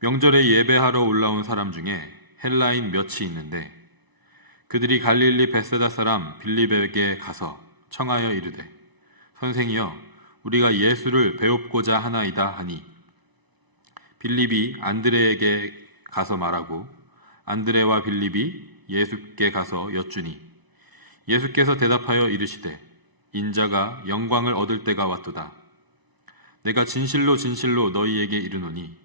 명절에 예배하러 올라온 사람 중에 헬라인 몇이 있는데 그들이 갈릴리 벳세다 사람 빌립에게 가서 청하여 이르되 선생이여 우리가 예수를 배웁고자 하나이다 하니 빌립이 안드레에게 가서 말하고 안드레와 빌립이 예수께 가서 여쭈니 예수께서 대답하여 이르시되 인자가 영광을 얻을 때가 왔도다. 내가 진실로 진실로 너희에게 이르노니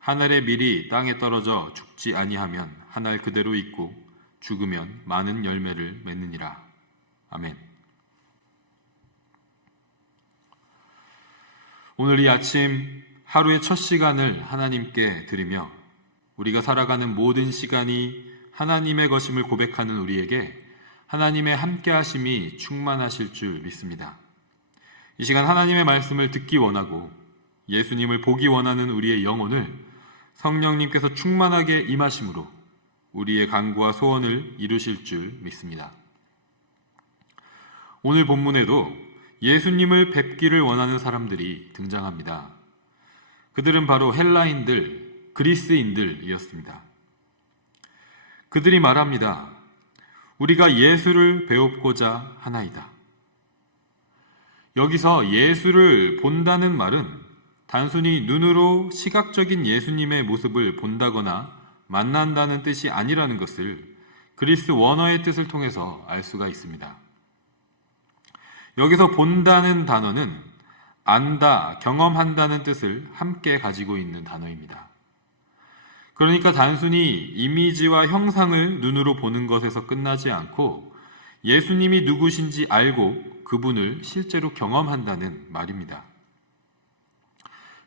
하늘의 밀이 땅에 떨어져 죽지 아니하면 한 알 그대로 있고 죽으면 많은 열매를 맺느니라. 아멘. 오늘 이 아침 하루의 첫 시간을 하나님께 드리며 우리가 살아가는 모든 시간이 하나님의 것임을 고백하는 우리에게 하나님의 함께하심이 충만하실 줄 믿습니다. 이 시간 하나님의 말씀을 듣기 원하고 예수님을 보기 원하는 우리의 영혼을 성령님께서 충만하게 임하심으로 우리의 간구와 소원을 이루실 줄 믿습니다. 오늘 본문에도 예수님을 뵙기를 원하는 사람들이 등장합니다. 그들은 바로 헬라인들, 그리스인들이었습니다. 그들이 말합니다. 우리가 예수를 배웁고자 하나이다. 여기서 예수를 본다는 말은 단순히 눈으로 시각적인 예수님의 모습을 본다거나 만난다는 뜻이 아니라는 것을 그리스 원어의 뜻을 통해서 알 수가 있습니다. 여기서 본다는 단어는 안다, 경험한다는 뜻을 함께 가지고 있는 단어입니다. 그러니까 단순히 이미지와 형상을 눈으로 보는 것에서 끝나지 않고 예수님이 누구신지 알고 그분을 실제로 경험한다는 말입니다.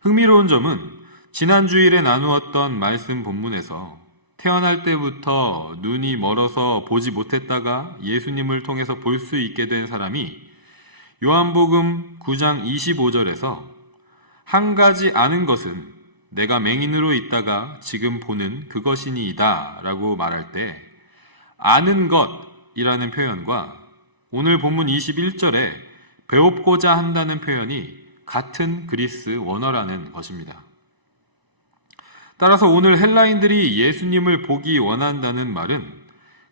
흥미로운 점은 지난 주일에 나누었던 말씀 본문에서 태어날 때부터 눈이 멀어서 보지 못했다가 예수님을 통해서 볼 수 있게 된 사람이 요한복음 9장 25절에서 한 가지 아는 것은 내가 맹인으로 있다가 지금 보는 그것이니이다 라고 말할 때 아는 것이라는 표현과 오늘 본문 21절에 배웁고자 한다는 표현이 같은 그리스 원어라는 것입니다. 따라서 오늘 헬라인들이 예수님을 보기 원한다는 말은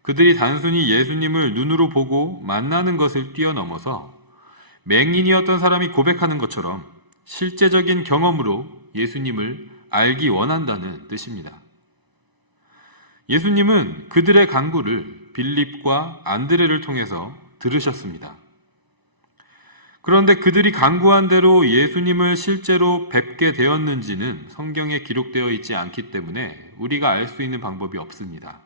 그들이 단순히 예수님을 눈으로 보고 만나는 것을 뛰어넘어서 맹인이었던 사람이 고백하는 것처럼 실제적인 경험으로 예수님을 알기 원한다는 뜻입니다. 예수님은 그들의 간구를 빌립과 안드레를 통해서 들으셨습니다. 그런데 그들이 간구한 대로 예수님을 실제로 뵙게 되었는지는 성경에 기록되어 있지 않기 때문에 우리가 알 수 있는 방법이 없습니다.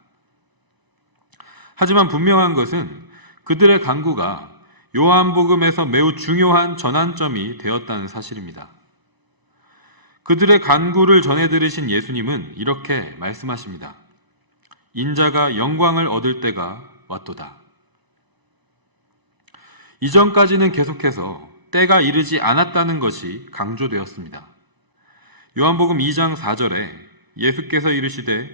하지만 분명한 것은 그들의 간구가 요한복음에서 매우 중요한 전환점이 되었다는 사실입니다. 그들의 간구를 전해 들으신 예수님은 이렇게 말씀하십니다. 인자가 영광을 얻을 때가 왔도다. 이전까지는 계속해서 때가 이르지 않았다는 것이 강조되었습니다. 요한복음 2장 4절에 예수께서 이르시되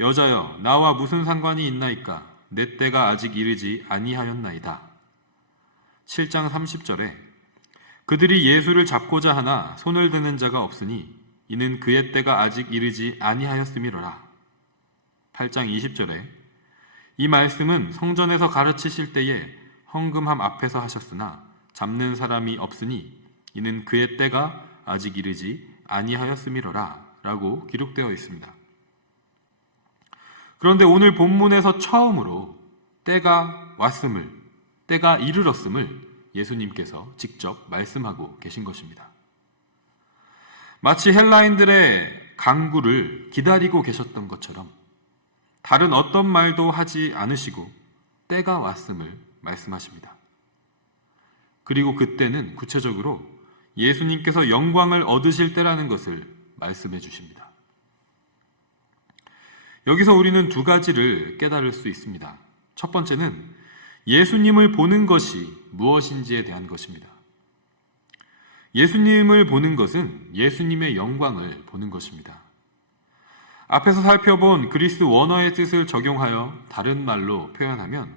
여자여 나와 무슨 상관이 있나이까 내 때가 아직 이르지 아니하였나이다. 7장 30절에 그들이 예수를 잡고자 하나 손을 드는 자가 없으니 이는 그의 때가 아직 이르지 아니하였음이로라. 8장 20절에 이 말씀은 성전에서 가르치실 때에 헌금함 앞에서 하셨으나 잡는 사람이 없으니 이는 그의 때가 아직 이르지 아니하였음이로라 라고 기록되어 있습니다. 그런데 오늘 본문에서 처음으로 때가 왔음을, 때가 이르렀음을 예수님께서 직접 말씀하고 계신 것입니다. 마치 헬라인들의 간구를 기다리고 계셨던 것처럼 다른 어떤 말도 하지 않으시고 때가 왔음을 말씀하십니다. 그리고 그때는 구체적으로 예수님께서 영광을 얻으실 때라는 것을 말씀해 주십니다. 여기서 우리는 두 가지를 깨달을 수 있습니다. 첫 번째는 예수님을 보는 것이 무엇인지에 대한 것입니다. 예수님을 보는 것은 예수님의 영광을 보는 것입니다. 앞에서 살펴본 그리스 원어의 뜻을 적용하여 다른 말로 표현하면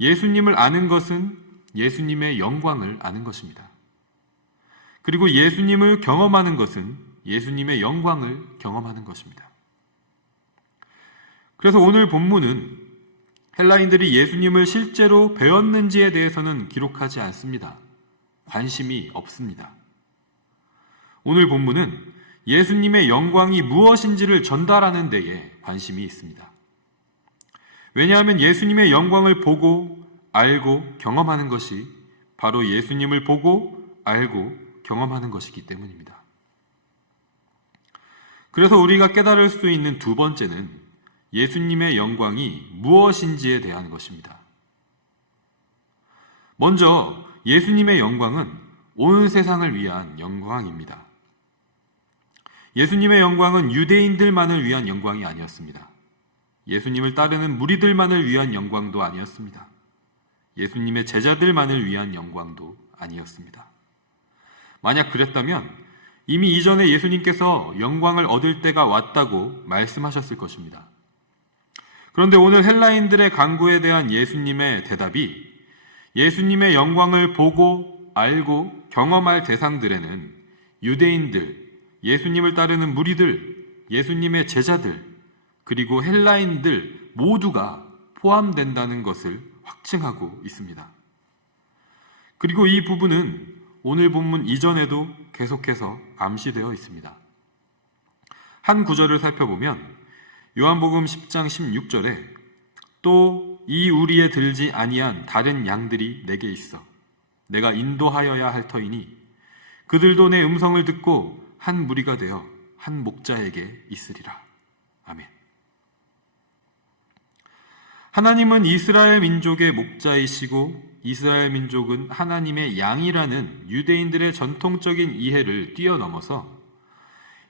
예수님을 아는 것은 예수님의 영광을 아는 것입니다. 그리고 예수님을 경험하는 것은 예수님의 영광을 경험하는 것입니다. 그래서 오늘 본문은 헬라인들이 예수님을 실제로 배웠는지에 대해서는 기록하지 않습니다. 관심이 없습니다. 오늘 본문은 예수님의 영광이 무엇인지를 전달하는 데에 관심이 있습니다. 왜냐하면 예수님의 영광을 보고 알고 경험하는 것이 바로 예수님을 보고 알고 경험하는 것이기 때문입니다. 그래서 우리가 깨달을 수 있는 두 번째는 예수님의 영광이 무엇인지에 대한 것입니다. 먼저 예수님의 영광은 온 세상을 위한 영광입니다. 예수님의 영광은 유대인들만을 위한 영광이 아니었습니다. 예수님을 따르는 무리들만을 위한 영광도 아니었습니다. 예수님의 제자들만을 위한 영광도 아니었습니다. 만약 그랬다면 이미 이전에 예수님께서 영광을 얻을 때가 왔다고 말씀하셨을 것입니다. 그런데 오늘 헬라인들의 간구에 대한 예수님의 대답이 예수님의 영광을 보고 알고 경험할 대상들에는 유대인들, 예수님을 따르는 무리들, 예수님의 제자들, 그리고 헬라인들 모두가 포함된다는 것을 확증하고 있습니다. 그리고 이 부분은 오늘 본문 이전에도 계속해서 암시되어 있습니다. 한 구절을 살펴보면 요한복음 10장 16절에 또 이 우리에 들지 아니한 다른 양들이 내게 있어 내가 인도하여야 할 터이니 그들도 내 음성을 듣고 한 무리가 되어 한 목자에게 있으리라. 아멘. 하나님은 이스라엘 민족의 목자이시고 이스라엘 민족은 하나님의 양이라는 유대인들의 전통적인 이해를 뛰어넘어서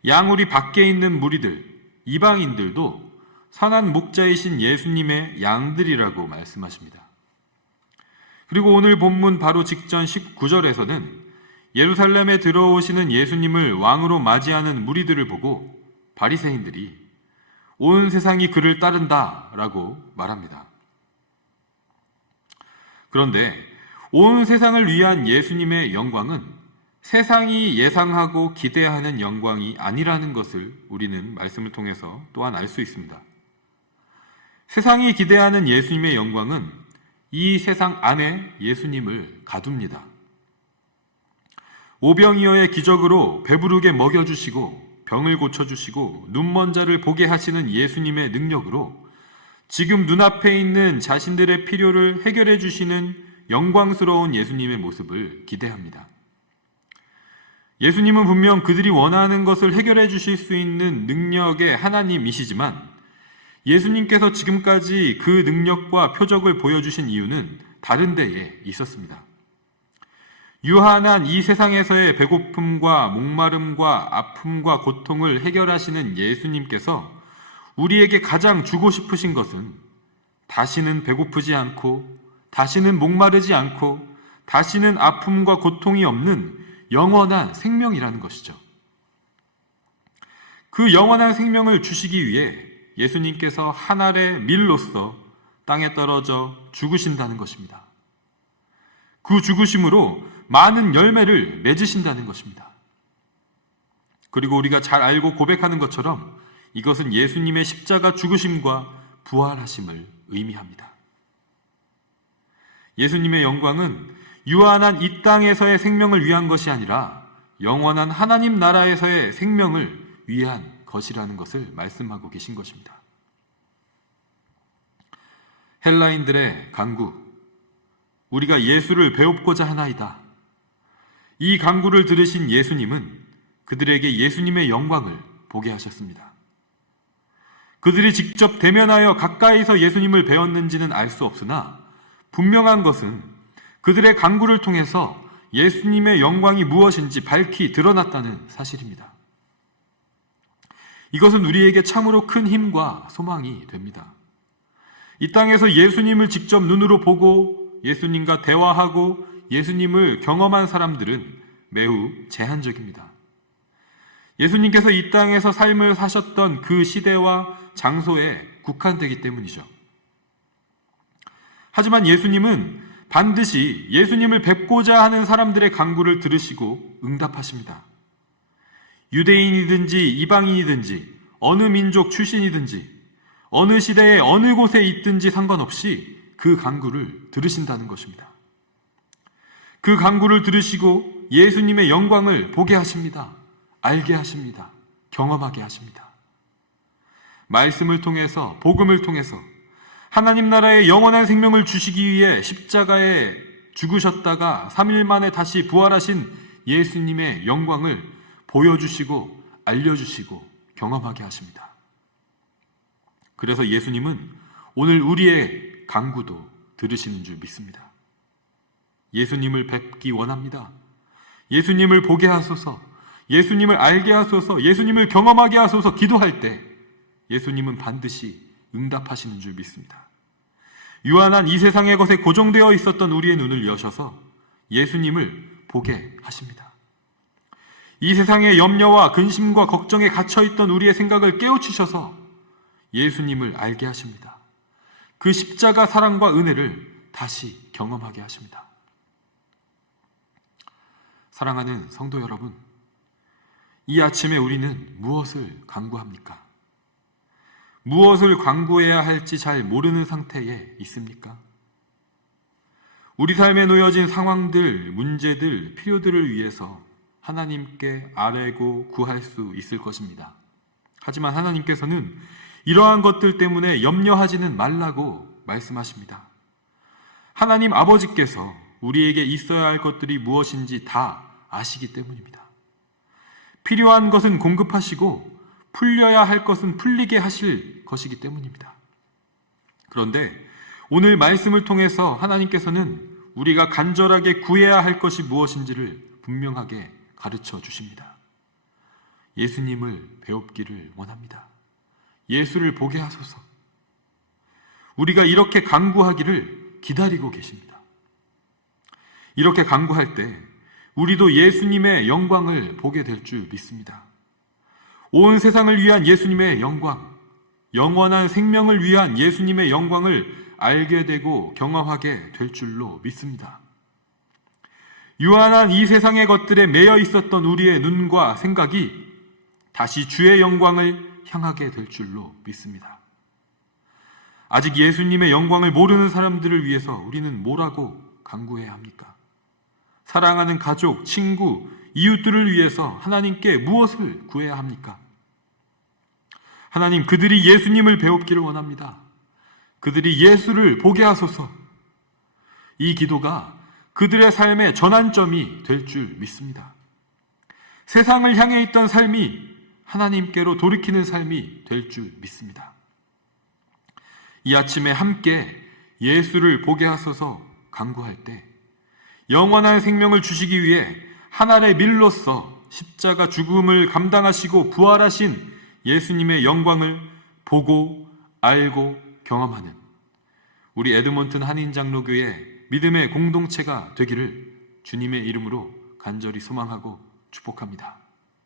양우리 밖에 있는 무리들, 이방인들도 선한 목자이신 예수님의 양들이라고 말씀하십니다. 그리고 오늘 본문 바로 직전 19절에서는 예루살렘에 들어오시는 예수님을 왕으로 맞이하는 무리들을 보고 바리새인들이 온 세상이 그를 따른다라고 말합니다. 그런데 온 세상을 위한 예수님의 영광은 세상이 예상하고 기대하는 영광이 아니라는 것을 우리는 말씀을 통해서 또한 알 수 있습니다. 세상이 기대하는 예수님의 영광은 이 세상 안에 예수님을 가둡니다. 오병이어의 기적으로 배부르게 먹여주시고 병을 고쳐주시고 눈먼 자를 보게 하시는 예수님의 능력으로 지금 눈앞에 있는 자신들의 필요를 해결해 주시는 영광스러운 예수님의 모습을 기대합니다. 예수님은 분명 그들이 원하는 것을 해결해 주실 수 있는 능력의 하나님이시지만 예수님께서 지금까지 그 능력과 표적을 보여주신 이유는 다른 데에 있었습니다. 유한한 이 세상에서의 배고픔과 목마름과 아픔과 고통을 해결하시는 예수님께서 우리에게 가장 주고 싶으신 것은 다시는 배고프지 않고 다시는 목마르지 않고 다시는 아픔과 고통이 없는 영원한 생명이라는 것이죠. 그 영원한 생명을 주시기 위해 예수님께서 한 알의 밀로써 땅에 떨어져 죽으신다는 것입니다. 그 죽으심으로 많은 열매를 맺으신다는 것입니다. 그리고 우리가 잘 알고 고백하는 것처럼 이것은 예수님의 십자가 죽으심과 부활하심을 의미합니다. 예수님의 영광은 유한한 이 땅에서의 생명을 위한 것이 아니라 영원한 하나님 나라에서의 생명을 위한 것이라는 것을 말씀하고 계신 것입니다. 헬라인들의 간구, 우리가 예수를 배웁고자 하나이다. 이 간구를 들으신 예수님은 그들에게 예수님의 영광을 보게 하셨습니다. 그들이 직접 대면하여 가까이서 예수님을 배웠는지는 알 수 없으나 분명한 것은 그들의 간구를 통해서 예수님의 영광이 무엇인지 밝히 드러났다는 사실입니다. 이것은 우리에게 참으로 큰 힘과 소망이 됩니다. 이 땅에서 예수님을 직접 눈으로 보고 예수님과 대화하고 예수님을 경험한 사람들은 매우 제한적입니다. 예수님께서 이 땅에서 삶을 사셨던 그 시대와 장소에 국한되기 때문이죠. 하지만 예수님은 반드시 예수님을 뵙고자 하는 사람들의 간구를 들으시고 응답하십니다. 유대인이든지 이방인이든지 어느 민족 출신이든지 어느 시대에 어느 곳에 있든지 상관없이 그 간구를 들으신다는 것입니다. 그 간구를 들으시고 예수님의 영광을 보게 하십니다. 알게 하십니다. 경험하게 하십니다. 말씀을 통해서, 복음을 통해서 하나님 나라의 영원한 생명을 주시기 위해 십자가에 죽으셨다가 3일 만에 다시 부활하신 예수님의 영광을 보여주시고 알려주시고 경험하게 하십니다. 그래서 예수님은 오늘 우리의 간구도 들으시는 줄 믿습니다. 예수님을 뵙기 원합니다. 예수님을 보게 하소서, 예수님을 알게 하소서, 예수님을 경험하게 하소서 기도할 때 예수님은 반드시 응답하시는 줄 믿습니다. 유한한 이 세상의 것에 고정되어 있었던 우리의 눈을 여셔서 예수님을 보게 하십니다. 이 세상의 염려와 근심과 걱정에 갇혀있던 우리의 생각을 깨우치셔서 예수님을 알게 하십니다. 그 십자가 사랑과 은혜를 다시 경험하게 하십니다. 사랑하는 성도 여러분, 이 아침에 우리는 무엇을 간구합니까? 무엇을 간구해야 할지 잘 모르는 상태에 있습니까? 우리 삶에 놓여진 상황들, 문제들, 필요들을 위해서 하나님께 아뢰고 구할 수 있을 것입니다. 하지만 하나님께서는 이러한 것들 때문에 염려하지는 말라고 말씀하십니다. 하나님 아버지께서 우리에게 있어야 할 것들이 무엇인지 다 아시기 때문입니다. 필요한 것은 공급하시고 풀려야 할 것은 풀리게 하실 것이기 때문입니다. 그런데 오늘 말씀을 통해서 하나님께서는 우리가 간절하게 구해야 할 것이 무엇인지를 분명하게 가르쳐 주십니다. 예수님을 배웁기를 원합니다. 예수를 보게 하소서. 우리가 이렇게 간구하기를 기다리고 계십니다. 이렇게 간구할 때 우리도 예수님의 영광을 보게 될 줄 믿습니다. 온 세상을 위한 예수님의 영광, 영원한 생명을 위한 예수님의 영광을 알게 되고 경험하게 될 줄로 믿습니다. 유한한 이 세상의 것들에 매여 있었던 우리의 눈과 생각이 다시 주의 영광을 향하게 될 줄로 믿습니다. 아직 예수님의 영광을 모르는 사람들을 위해서 우리는 뭐라고 간구해야 합니까? 사랑하는 가족, 친구, 이웃들을 위해서 하나님께 무엇을 구해야 합니까? 하나님, 그들이 예수님을 배웁기를 원합니다. 그들이 예수를 보게 하소서. 이 기도가 그들의 삶의 전환점이 될 줄 믿습니다. 세상을 향해 있던 삶이 하나님께로 돌이키는 삶이 될 줄 믿습니다. 이 아침에 함께 예수를 보게 하소서 간구할 때 영원한 생명을 주시기 위해 하늘의 밀로써 십자가 죽음을 감당하시고 부활하신 예수님의 영광을 보고 알고 경험하는 우리 에드몬튼 한인장로교회 믿음의 공동체가 되기를 주님의 이름으로 간절히 소망하고 축복합니다.